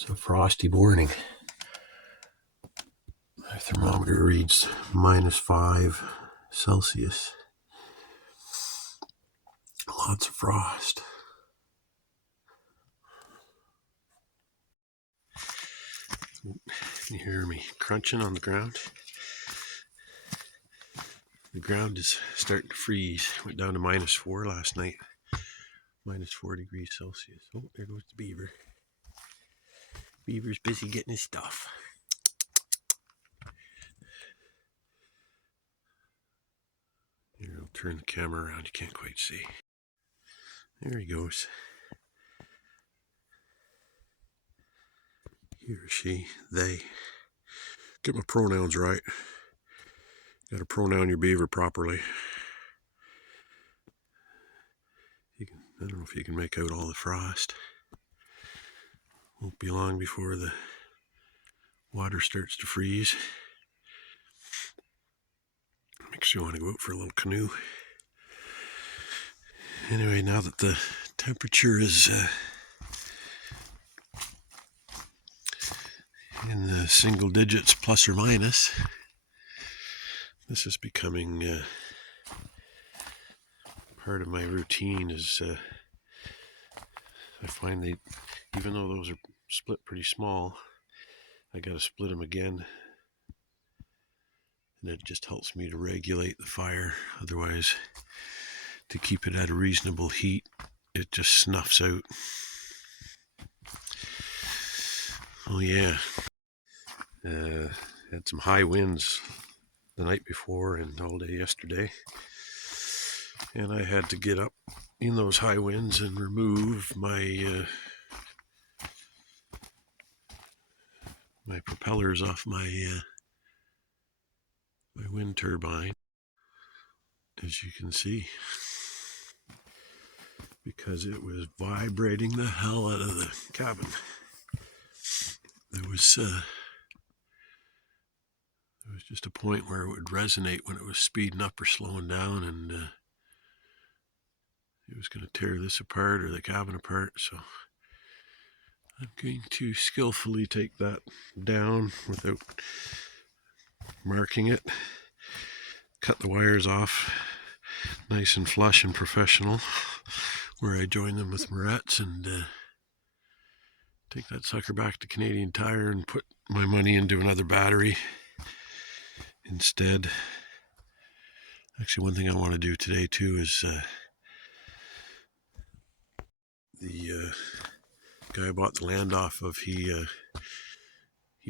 It's a frosty morning. My thermometer reads -5 Celsius. Lots of frost. Can you hear me crunching on the ground? The ground is starting to freeze. Went down to -4 last night. -4 degrees Celsius. Oh, there goes the beaver. Beaver's busy getting his stuff. Here, I'll turn the camera around. You can't quite see. There he goes. He or she, they. Get my pronouns right. Got to pronoun your beaver properly. I don't know if you can make out all the frost. Won't be long before the water starts to freeze. Makes you want to go out for a little canoe. Anyway, now that the temperature is in the single digits plus or minus, this is becoming part of my routine. Is I find they, even though those are split pretty small, I got to split them again, and it just helps me to regulate the fire. Otherwise, to keep it at a reasonable heat, it just snuffs out. Oh yeah, had some high winds the night before and all day yesterday, and I had to get up in those high winds and remove my my propellers off my wind turbine, as you can see, because it was vibrating the hell out of the cabin. There was just a point where it would resonate when it was speeding up or slowing down, and it was going to tear this apart or the cabin apart. So I'm going to skillfully take that down without marking it. Cut the wires off nice and flush and professional, where I join them with Moretz, and take that sucker back to Canadian Tire and put my money into another battery instead. Actually, one thing I want to do today too is the guy I bought the land off of, he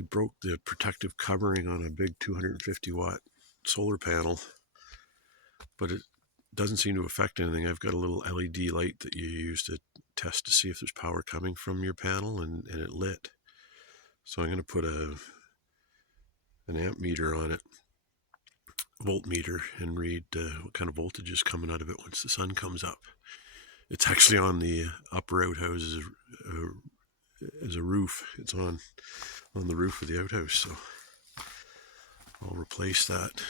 broke the protective covering on a big 250 watt solar panel, but it doesn't seem to affect anything. I've got a little LED light that you use to test to see if there's power coming from your panel, and it lit. So I'm going to put an amp meter on it, voltmeter, and read what kind of voltage is coming out of it once the sun comes up. It's actually on the upper outhouse as a roof. It's on the roof of the outhouse, so I'll replace that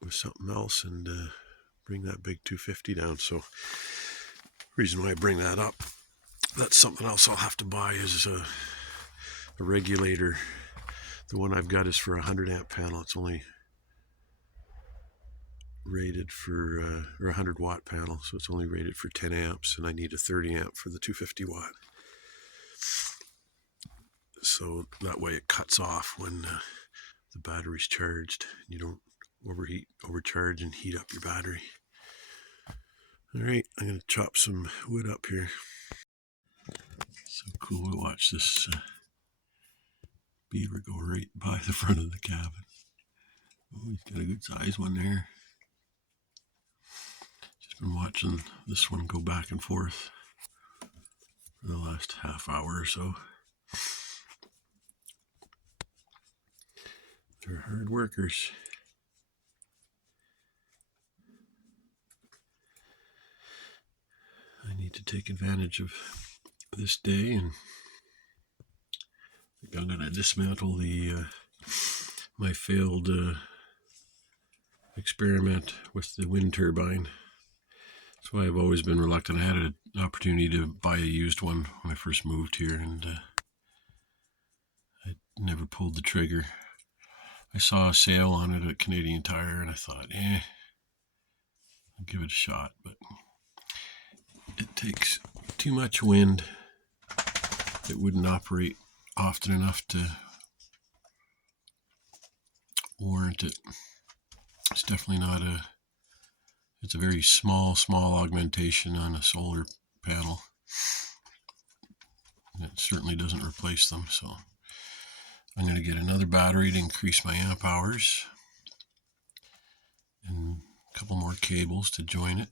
with something else and bring that big 250 down. So reason why I bring that up, that's something else I'll have to buy, is a regulator. The one I've got is for a 100 amp panel. It's only rated for or 100 watt panel, so it's only rated for 10 amps, and I need a 30 amp for the 250 watt. So that way it cuts off when the battery's charged. You don't overcharge and heat up your battery. All right, I'm going to chop some wood up here. So cool to watch this beaver go right by the front of the cabin. Oh, he's got a good size one there. Just been watching this one go back and forth for the last half hour or so. They're hard workers. I need to take advantage of this day, and I think I'm going to dismantle my failed experiment with the wind turbine. That's why I've always been reluctant. I had an opportunity to buy a used one when I first moved here, and I never pulled the trigger. I saw a sale on it at Canadian Tire, and I thought, I'll give it a shot. But it takes too much wind. It wouldn't operate often enough to warrant it. It's definitely not it's a very small augmentation on a solar panel. It certainly doesn't replace them, so I'm going to get another battery to increase my amp hours and a couple more cables to join it.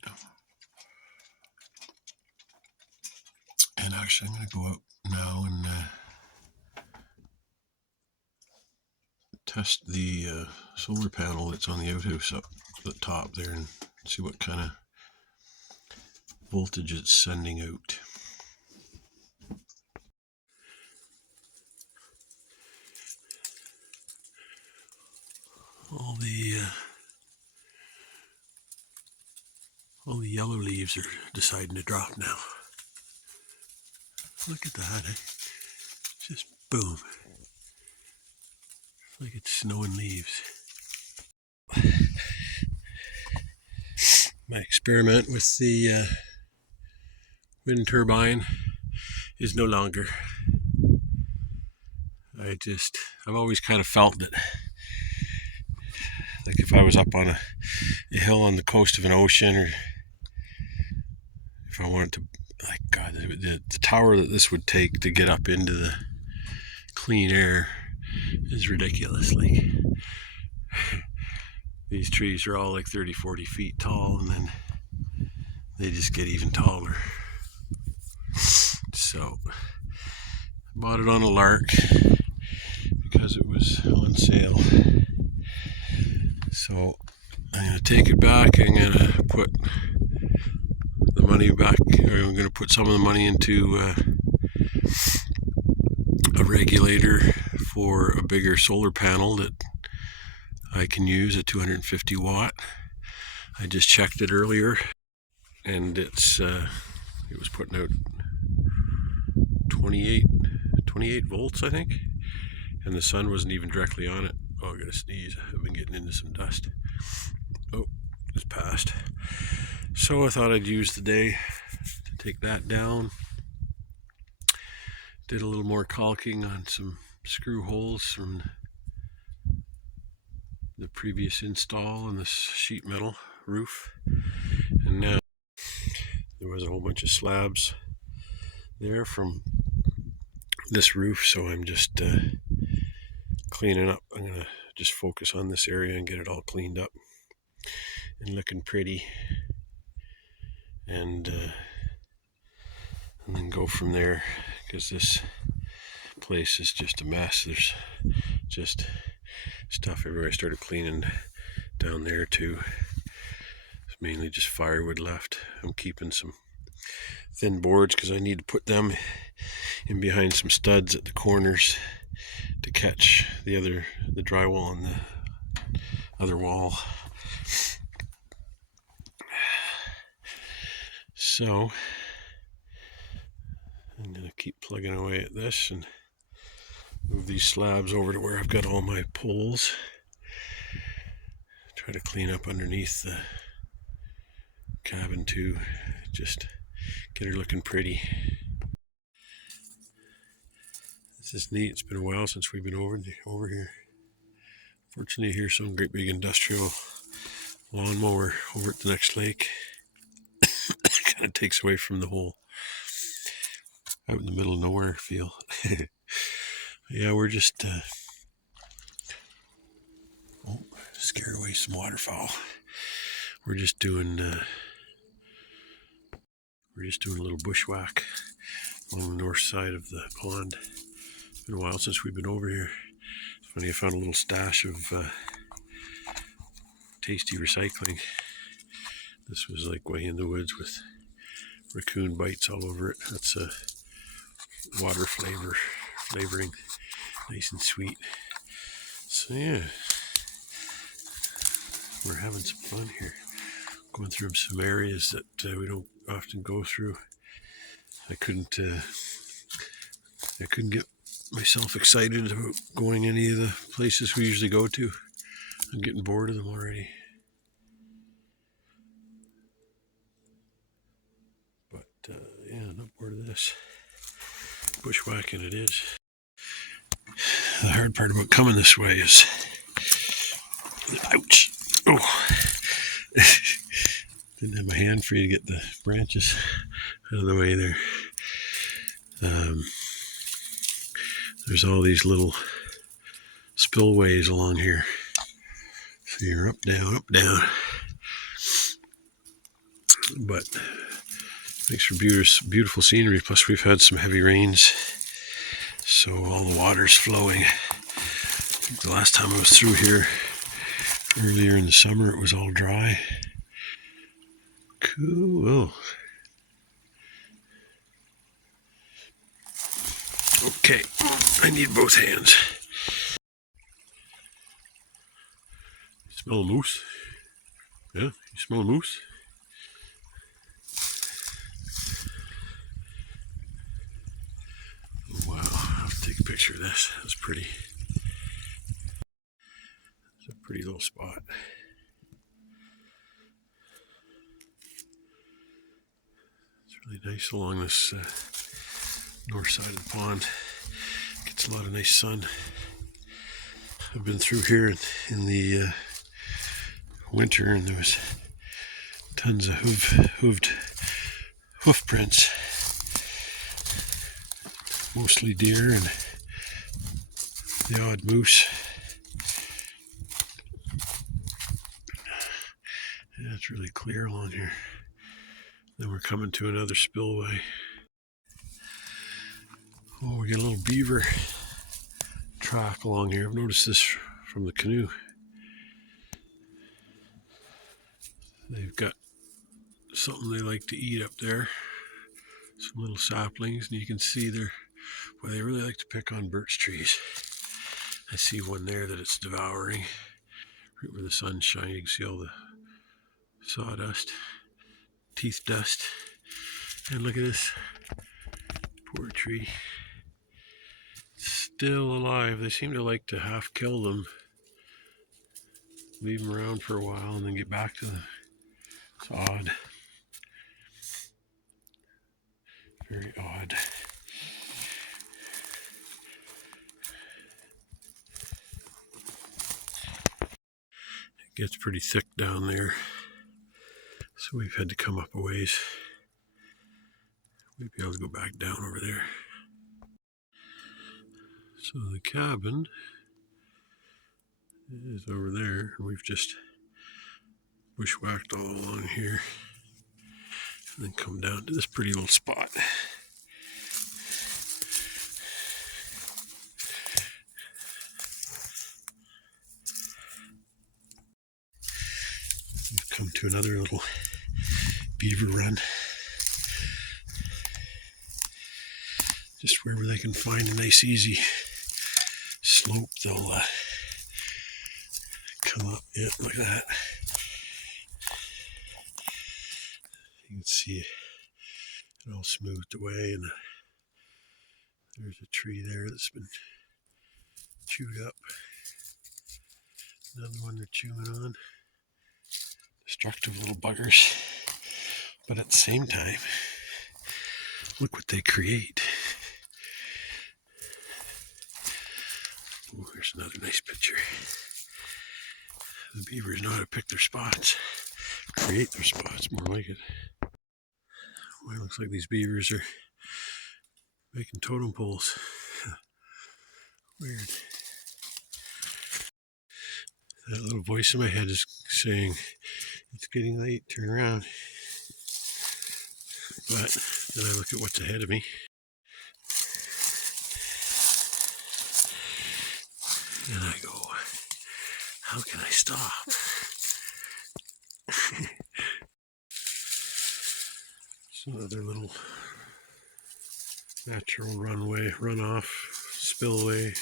And actually I'm going to go out now and test the solar panel that's on the outhouse up at the top there and see what kind of voltage it's sending out. All the yellow leaves are deciding to drop now. Look at that, eh? Just boom. It's like it's snowing leaves. My experiment with the wind turbine is no longer. I've always kind of felt that, like if I was up on a hill on the coast of an ocean, or if I wanted to, like God, the tower that this would take to get up into the clean air is ridiculous. Like, these trees are all like 30-40 feet tall, and then they just get even taller. So I bought it on a lark because it was on sale. So I'm going to take it back. I'm going to put the money back, or I'm going to put some of the money into a regulator for a bigger solar panel that I can use, a 250 watt. I just checked it earlier, and it was putting out 28 volts, I think, and the sun wasn't even directly on it. Oh, I gotta sneeze. I've been getting into some dust. Oh, it's passed. So I thought I'd use the day to take that down. Did a little more caulking on some screw holes from the previous install on this sheet metal roof, and now there was a whole bunch of slabs there from this roof, so I'm just cleaning up. I'm gonna just focus on this area and get it all cleaned up and looking pretty, and then go from there, because this place is just a mess. There's just stuff everywhere. I started cleaning down there too. It's mainly just firewood left. I'm keeping some thin boards because I need to put them in behind some studs at the corners to catch the drywall on the other wall. So I'm going to keep plugging away at this and move these slabs over to where I've got all my poles. Try to clean up underneath the cabin too, just get her looking pretty. This is neat. It's been a while since we've been over here. Fortunately, here's some great big industrial lawnmower over at the next lake. Kind of takes away from the whole out in the middle of nowhere feel. Yeah, we're just scared away some waterfowl. We're just doing a little bushwhack on the north side of the pond. It's been a while since we've been over here. It's funny, I found a little stash of tasty recycling. This was like way in the woods with raccoon bites all over it. That's a water flavoring, nice and sweet. So yeah, we're having some fun here. going through some areas that we don't often go through. I couldn't get myself excited about going any of the places we usually go to. I'm getting bored of them already. But yeah, not bored of this. Bushwhacking it is. The hard part about coming this way is, ouch, oh, didn't have my hand free to get the branches out of the way there. There's all these little spillways along here. So you're up, down, but makes for beautiful scenery. Plus we've had some heavy rains, so all the water's flowing. I think the last time I was through here earlier in the summer, it was all dry. Cool. Okay, I need both hands. You smell a moose? Yeah, you smell a moose? Wow, I'll take a picture of this. That's pretty. It's a pretty little spot. It's really nice along this north side of the pond. Gets a lot of nice sun. I've been through here in the winter, and there was tons of hoof prints, mostly deer and the odd moose. Yeah, it's really clear along here. Then we're coming to another spillway. Oh, we got a little beaver track along here. I've noticed this from the canoe. They've got something they like to eat up there. Some little saplings, and you can see they really like to pick on birch trees. I see one there that it's devouring. Right where the sun's shining, you can see all the sawdust, teeth dust. And look at this poor tree. Still alive. They seem to like to half kill them, leave them around for a while, and then get back to them. It's odd. Very odd. It gets pretty thick down there, so we've had to come up a ways. We'd be able to go back down over there. So the cabin is over there, and we've just bushwhacked all along here and then come down to this pretty little spot. We've come to another little beaver run. Just wherever they can find a nice easy slope, they'll come up it like that. You can see it all smoothed away, and there's a tree there that's been chewed up. Another one they're chewing on. Destructive little buggers. But at the same time, look what they create. Oh, here's another nice picture. The beavers know how to pick their spots, create their spots, more like it. Well, it looks like these beavers are making totem poles. Weird. That little voice in my head is saying, it's getting late, turn around. But then I look at what's ahead of me. And I go, how can I stop? It's another little natural runoff, spillway.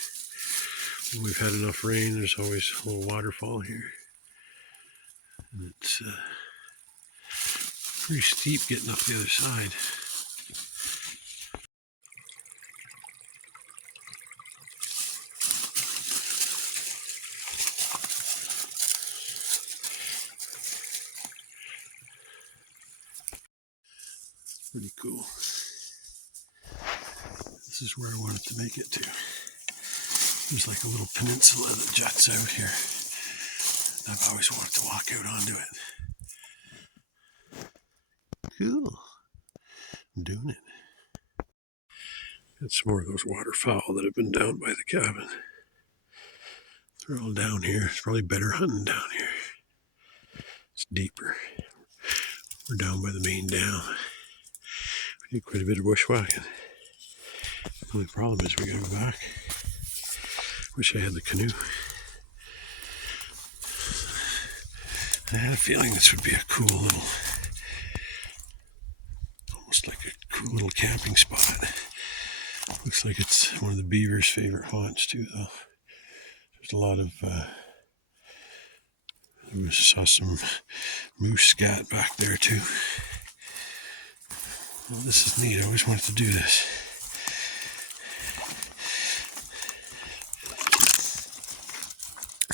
When we've had enough rain, there's always a little waterfall here. And it's pretty steep getting up the other side. Pretty cool. This is where I wanted to make it to. There's like a little peninsula that juts out here. I've always wanted to walk out onto it. Cool. I'm doing it. Got some more of those waterfowl that have been down by the cabin. They're all down here. It's probably better hunting down here. It's deeper. We're down by the main dam. We did quite a bit of bushwhacking. The only problem is we gotta go back. Wish I had the canoe. I had a feeling this would be a cool little, almost like a cool little camping spot. Looks like it's one of the beavers' favorite haunts too, though. There's a lot of, we saw some moose scat back there too. Well, this is neat. I always wanted to do this.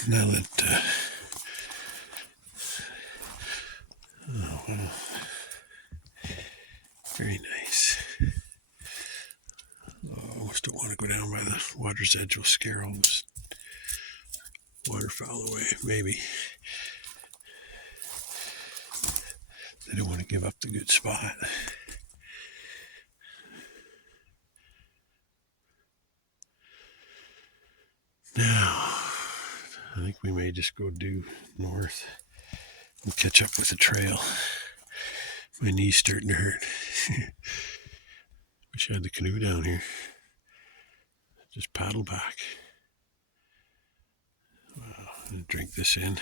Now that, oh wow, very nice. Oh, I almost don't want to go down by the water's edge. Will scare all those waterfowl away, maybe. They don't want to give up the good spot. Now, I think we may just go due north and catch up with the trail. My knee's starting to hurt. Wish I had the canoe down here. Just paddle back. Wow, I'm gonna drink this in.